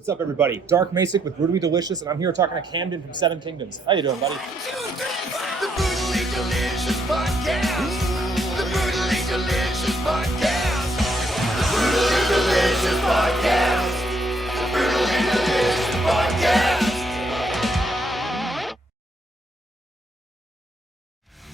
What's up, everybody? Dark Masick with Brutally Delicious, and I'm here talking to Camden from Seven Kingdoms. How you doing, buddy? The Brutally Delicious Podcast. The Brutally Delicious Podcast. The Brutally Delicious Podcast. The Brutally Delicious Podcast.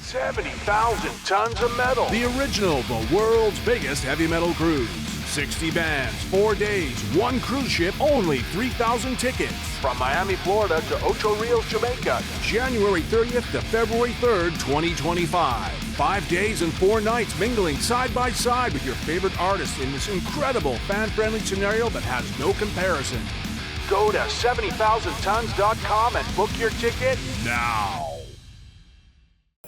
70,000 tons of metal. The original, the world's biggest heavy metal cruise. 60 bands, 4 days, one cruise ship, only 3,000 tickets. From Miami, Florida to Ocho Rios, Jamaica, January 30th to February 3rd, 2025. 5 days and 4 nights mingling side by side with your favorite artists in this incredible fan-friendly scenario that has no comparison. Go to 70,000tons.com and book your ticket now.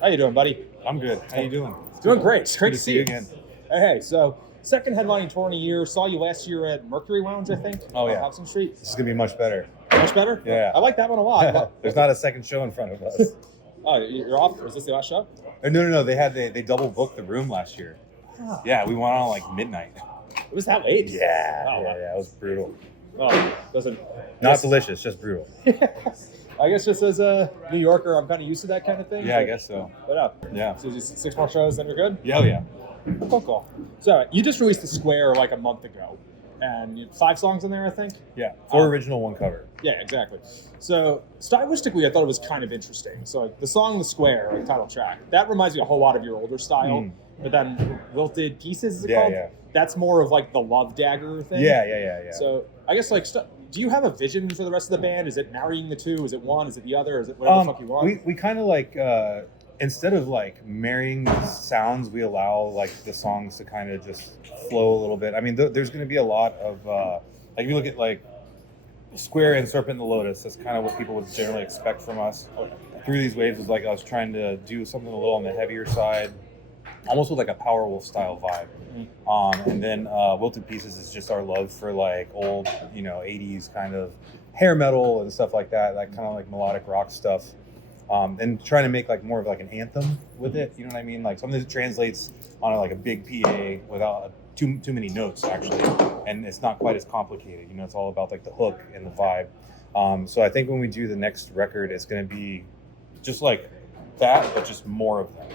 How you doing, buddy? I'm good. How you doing? Doing great. It's great to see you again. Hey, so second headlining tour in a year. Saw you last year at Mercury Lounge, I think. Oh, yeah. On Hobson Street. This is gonna be much better. Much better? Yeah. I like that one a lot. There's not a second show in front of us. Oh, you're off? Is this the last show? No. They double booked the room last year. Oh. Yeah, we went on like midnight. It was that late? Yeah. Oh, wow. It was brutal. Oh, doesn't... Not delicious, just brutal. I guess just as a New Yorker, I'm kind of used to that kind of thing. Yeah, I guess so. But Yeah. So just 6 more shows, then you're good? Yeah, yeah. Cool. So you just released The Square like a month ago, and you had 5 songs in there, I think? Yeah. 4 original, 1 cover. Yeah, exactly. So stylistically, I thought it was kind of interesting. So like the song The Square, like title track, that reminds me a whole lot of your older style. But then Wilted Pieces, is it called? Yeah. That's more of like the Love Dagger thing. Yeah. So I guess like, do you have a vision for the rest of the band? Is it marrying the two? Is it one? Is it the other? Is it whatever the fuck you want? We kind of like, instead of like marrying the sounds, we allow like the songs to kind of just flow a little bit. I mean, there's going to be a lot of, like if you look at like Square and Serpent and the Lotus, that's kind of what people would generally expect from us. Through These Waves was like I was trying to do something a little on the heavier side, almost with like a Powerwolf style vibe. And then Wilted Pieces is just our love for like old, 80s kind of hair metal and stuff like that kind of like melodic rock stuff. And trying to make like more of like an anthem with it, you know what I mean? Like something that translates on like a big PA without too many notes actually, and it's not quite as complicated. It's all about like the hook and the vibe. So I think when we do the next record, it's going to be just like that, but just more of them,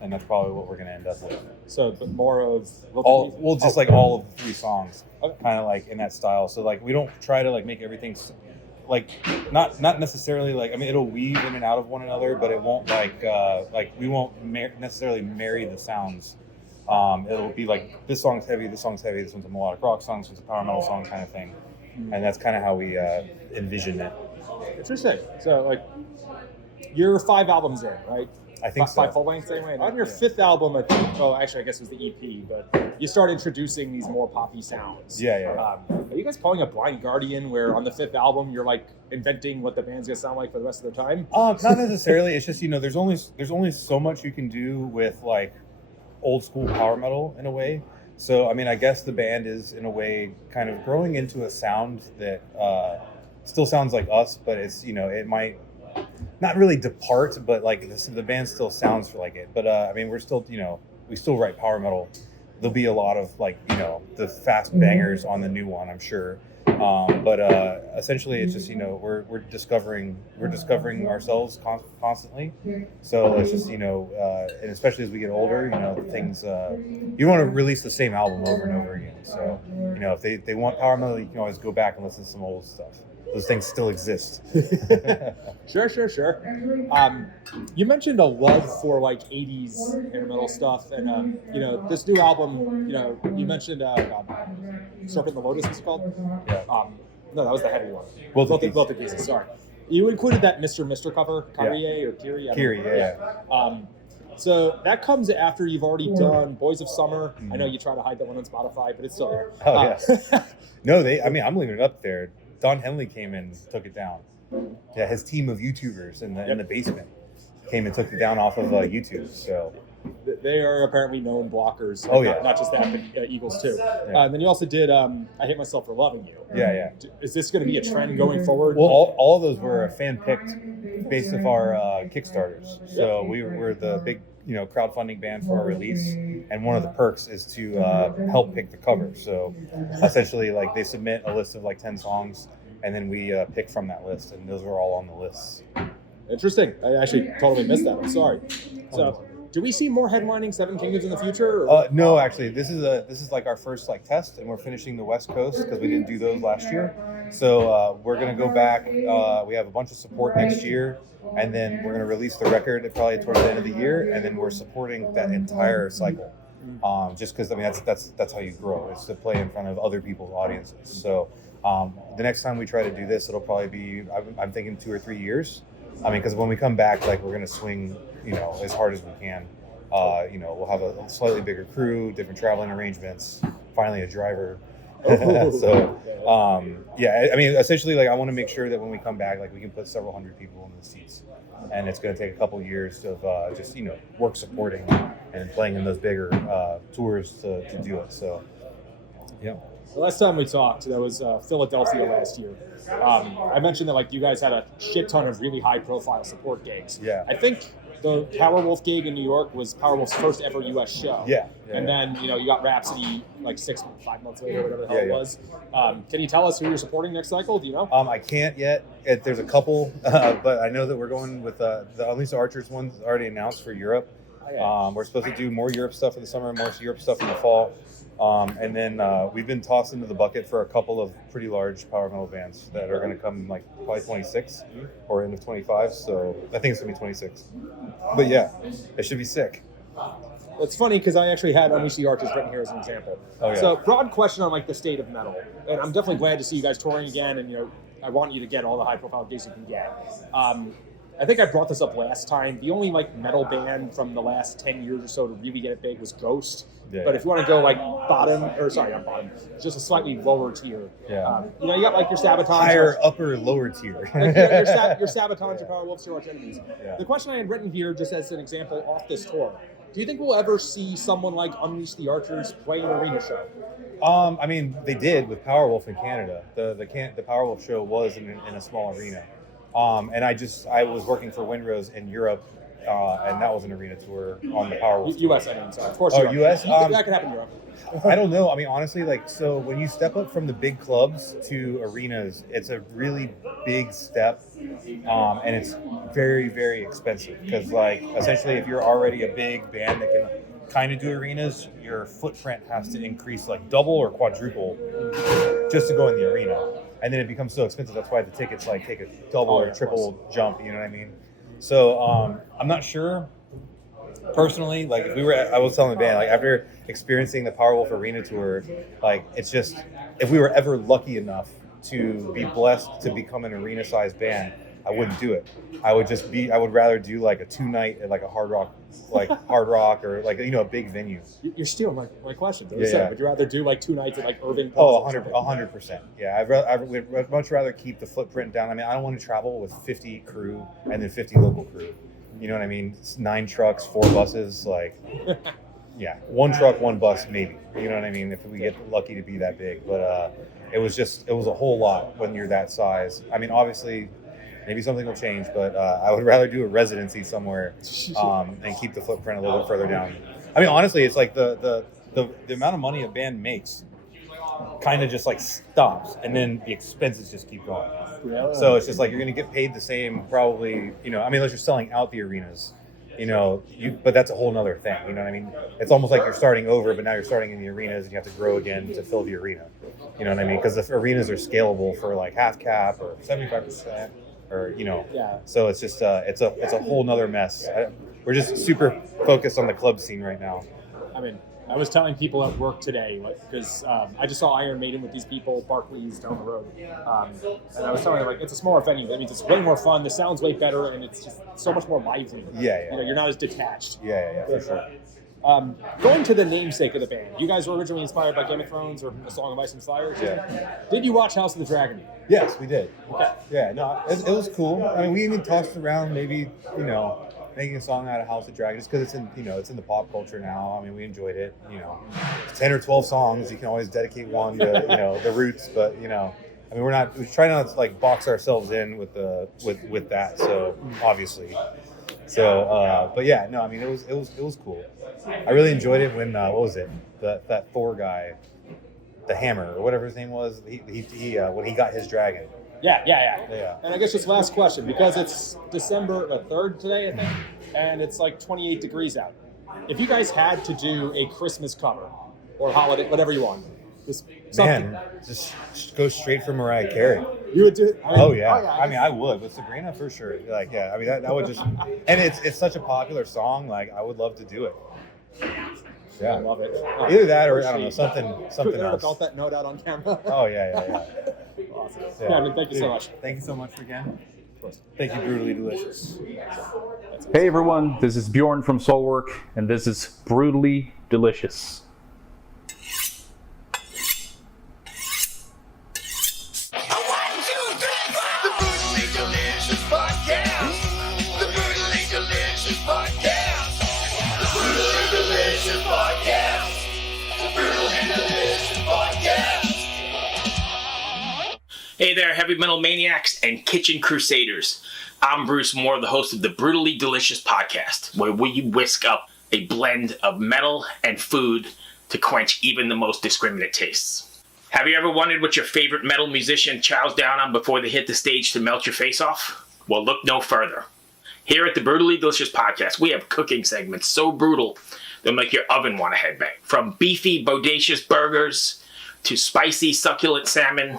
and that's probably what we're going to end up with. So, but more of all of the 3 songs, kind of like in that style. So like we don't try to like make everything. Like not necessarily like, I mean, it'll weave in and out of one another, but it won't like we won't necessarily marry the sounds. It'll be like this song's heavy, this one's a melodic rock song, this one's a power metal song kind of thing, and that's kind of how we envision it. Interesting. So like you're 5 albums in, right? I think so. 5 full lengths anyway. On your 5th album, I think. Oh, actually, I guess it was the EP, but you started introducing these more poppy sounds. Yeah. Are you guys calling a Blind Guardian, where on the 5th album you're like inventing what the band's gonna sound like for the rest of their time? Not necessarily. It's just there's only so much you can do with like old school power metal in a way. So I mean, I guess the band is in a way kind of growing into a sound that still sounds like us, but it's it might not really depart, but like the band still sounds like it. But I mean, we're still we still write power metal. There'll be a lot of like the fast bangers on the new one, I'm sure. But essentially, it's just we're discovering ourselves constantly. So it's just and especially as we get older, things you don't want to release the same album over and over again. So if they want power metal, you can always go back and listen to some old stuff. Those things still exist. Sure. You mentioned a love for like 80s hair metal stuff, and this new album. You mentioned Serpent and the Lotus. What's it called? Yeah. No, that was the heavy one. Wilted Pieces. Sorry. You included that Mr. cover, Kyrie or Kiri. Yeah. So that comes after you've already done Boys of Summer. I know you try to hide that one on Spotify, but it's still there. Oh yeah. No, I'm leaving it up there. Don Henley came in and took it down. Yeah, his team of YouTubers in the basement came and took it down off of YouTube. So they are apparently known blockers. Oh yeah, not just that, but Eagles too. Yeah. And then you also did I Hate Myself for Loving You. Yeah. Is this going to be a trend going forward? Well, all of those were fan picked based off our Kickstarters. So we were the big crowdfunding band for our release, and one of the perks is to help pick the cover. So essentially, like they submit a list of like 10 songs, and then we pick from that list, and those are all on the lists. Interesting. I actually totally missed that. I'm sorry. So, do we see more headlining Seven Kingdoms in the future? Or? No, actually, this is like our first like test, and we're finishing the West Coast because we didn't do those last year. So we're gonna go back. We have a bunch of support next year, and then we're gonna release the record probably towards the end of the year, and then we're supporting that entire cycle. Just because I mean that's how you grow. It's to play in front of other people's audiences. So the next time we try to do this, it'll probably be I'm thinking 2 or 3 years. I mean, because when we come back, like we're gonna swing, as hard as we can. We'll have a slightly bigger crew, different traveling arrangements, finally a driver. So, I mean, essentially, like I want to make sure that when we come back, like we can put several hundred people in the seats, and it's going to take a couple years of just work supporting and playing in those bigger tours to do it. So, yeah. The last time we talked, that was Philadelphia last year. I mentioned that like you guys had a shit ton of really high-profile support gigs. Yeah. I think the Powerwolf gig in New York was Powerwolf's first ever U.S. show. Yeah. And then you got Rhapsody like 5 months later, whatever the hell it was. Can you tell us who you're supporting next cycle? Do you know? I can't yet. There's a couple, but I know that we're going with the Unleash the Archers one's already announced for Europe. We're supposed to do more Europe stuff in the summer, more Europe stuff in the fall. And then we've been tossed into the bucket for a couple of pretty large power metal bands that are going to come like probably 26 or end of 25. So I think it's going to be 26. But yeah, it should be sick. It's funny because I actually had Unleash the Archers written here as an example. Oh, yeah. So broad question on like the state of metal, and I'm definitely glad to see you guys touring again. And I want you to get all the high profile gigs you can get. I think I brought this up last time. The only like metal band from the last 10 years or so to really get it big was Ghost. Yeah, but if you want to go like not bottom, just a slightly lower tier. Yeah. You got like your Sabaton. Higher, upper, lower tier. Like your Sabatons, your Powerwolves, your Arch Enemies. Yeah. The question I had written here, just as an example off this tour, do you think we'll ever see someone like Unleash the Archers play an arena show? I mean, they did with Powerwolf in Canada. The Powerwolf show was in a small arena. And I was working for Windrose in Europe, and that was an arena tour on the Powerwolf. U.S. I mean, sorry. Of course. Oh, U.S. That could happen in Europe. I don't know. I mean, honestly, so when you step up from the big clubs to arenas, it's a really big step, and it's very, very expensive because, essentially, if you're already a big band that can kind of do arenas, your footprint has to increase double or quadruple just to go in the arena. And then it becomes so expensive. That's why the tickets take a double or triple jump. You know what I mean? So I'm not sure. Personally, I was telling the band, after experiencing the Powerwolf Arena tour, it's just, if we were ever lucky enough to be blessed to become an arena-sized band, I wouldn't do it. I would rather do a 2-night at a hard rock or a big venue. You're stealing my question. Yeah. Would you rather do 2 nights at Irving? Oh, 100%. Yeah, I would much rather keep the footprint down. I mean, I don't want to travel with 50 crew and then 50 local crew. You know what I mean? It's 9 trucks, 4 buses, yeah, 1 truck, 1 bus, maybe. You know what I mean? If we get lucky to be that big. But it was a whole lot when you're that size. I mean, obviously, maybe something will change, but I would rather do a residency somewhere and keep the footprint a little bit further down. I mean, honestly, it's the amount of money a band makes kind of just stops, and then the expenses just keep going. Yeah. So it's just you're going to get paid the same, probably, unless you're selling out the arenas, but that's a whole nother thing. You know what I mean? It's almost like you're starting over, but now you're starting in the arenas and you have to grow again to fill the arena. You know what I mean? Because the arenas are scalable for half cap or 75%. Or Yeah. So it's just it's a whole nother mess. We're just super focused on the club scene right now. I mean, I was telling people at work today, because I just saw Iron Maiden with these people, Barclays down the road, and I was telling them it's a smaller venue. That means it's way more fun. The sound's way better, and it's just so much more lively. Yeah. You're not as detached. Yeah, for sure. Going to the namesake of the band, you guys were originally inspired by Game of Thrones or A Song of Ice and Fire. Yeah. Did you watch House of the Dragon? Yes, we did. Okay. Yeah, no, it was cool. I mean, we even tossed around maybe, making a song out of House of Dragon just because it's in the pop culture now. I mean, we enjoyed it. 10 or 12 songs, you can always dedicate one to the roots, but I mean, we try not to box ourselves in with that. So obviously. So, but yeah, no, I mean, it was cool. I really enjoyed it when what was it? That Thor guy, the Hammer or whatever his name was. He when he got his dragon, Yeah. And I guess just last question, because it's December the 3rd today, I think, and it's like 28 degrees out. If you guys had to do a Christmas cover or holiday, whatever you want, just something. Man, just go straight for Mariah Carey. You would do it? Oh yeah. I mean, I would with Sabrina for sure. Like, yeah. I mean, that would just, and it's such a popular song. Like, I would love to do it. Yeah, I love it. Either that or I don't know, something else. Got that note out on camera. Oh yeah. Awesome. Yeah. Kevin, thank you so much. Thank you so much again. Thank you, Brutally Delicious. Hey everyone, this is Bjorn from Soulwork, and this is Brutally Delicious. The Brutally Delicious Podcast. The Brutally Delicious Podcast. The Brutally Delicious Podcast. The Brutally Delicious Podcast. Hey there, heavy metal maniacs and kitchen crusaders. I'm Bruce Moore, the host of the Brutally Delicious Podcast, where we whisk up a blend of metal and food to quench even the most discriminate tastes. Have you ever wondered what your favorite metal musician chows down on before they hit the stage to melt your face off? Well, look no further. Here at the Brutally Delicious Podcast, we have cooking segments so brutal they'll make your oven want to headbang. From beefy, bodacious burgers, to spicy, succulent salmon,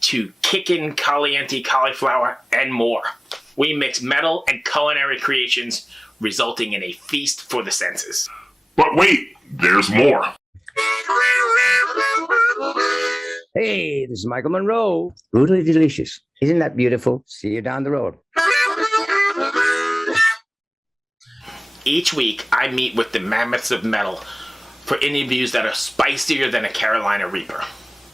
to kickin' caliente cauliflower, and more. We mix metal and culinary creations, resulting in a feast for the senses. But wait, there's more. Hey, this is Michael Monroe. Brutally Delicious. Isn't that beautiful? See you down the road. Each week, I meet with the mammoths of metal for interviews that are spicier than a Carolina Reaper.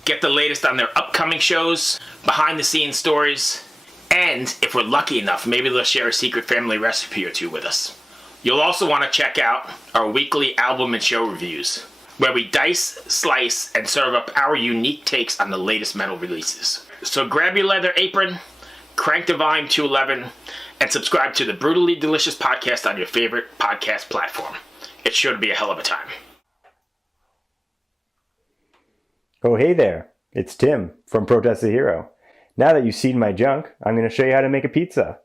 Get the latest on their upcoming shows, behind-the-scenes stories, and if we're lucky enough, maybe they'll share a secret family recipe or two with us. You'll also want to check out our weekly album and show reviews, where we dice, slice, and serve up our unique takes on the latest metal releases. So grab your leather apron, crank the volume to 11, and subscribe to the Brutally Delicious Podcast on your favorite podcast platform. It's sure to be a hell of a time. Oh, hey there. It's Tim from Protest the Hero. Now that you've seen my junk, I'm going to show you how to make a pizza.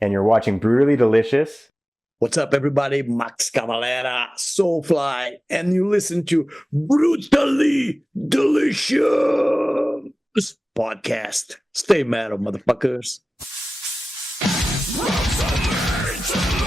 And you're watching Brutally Delicious. What's up, everybody? Max Cavalera, Soulfly, and you listen to Brutally Delicious Podcast. Stay metal, motherfuckers. From the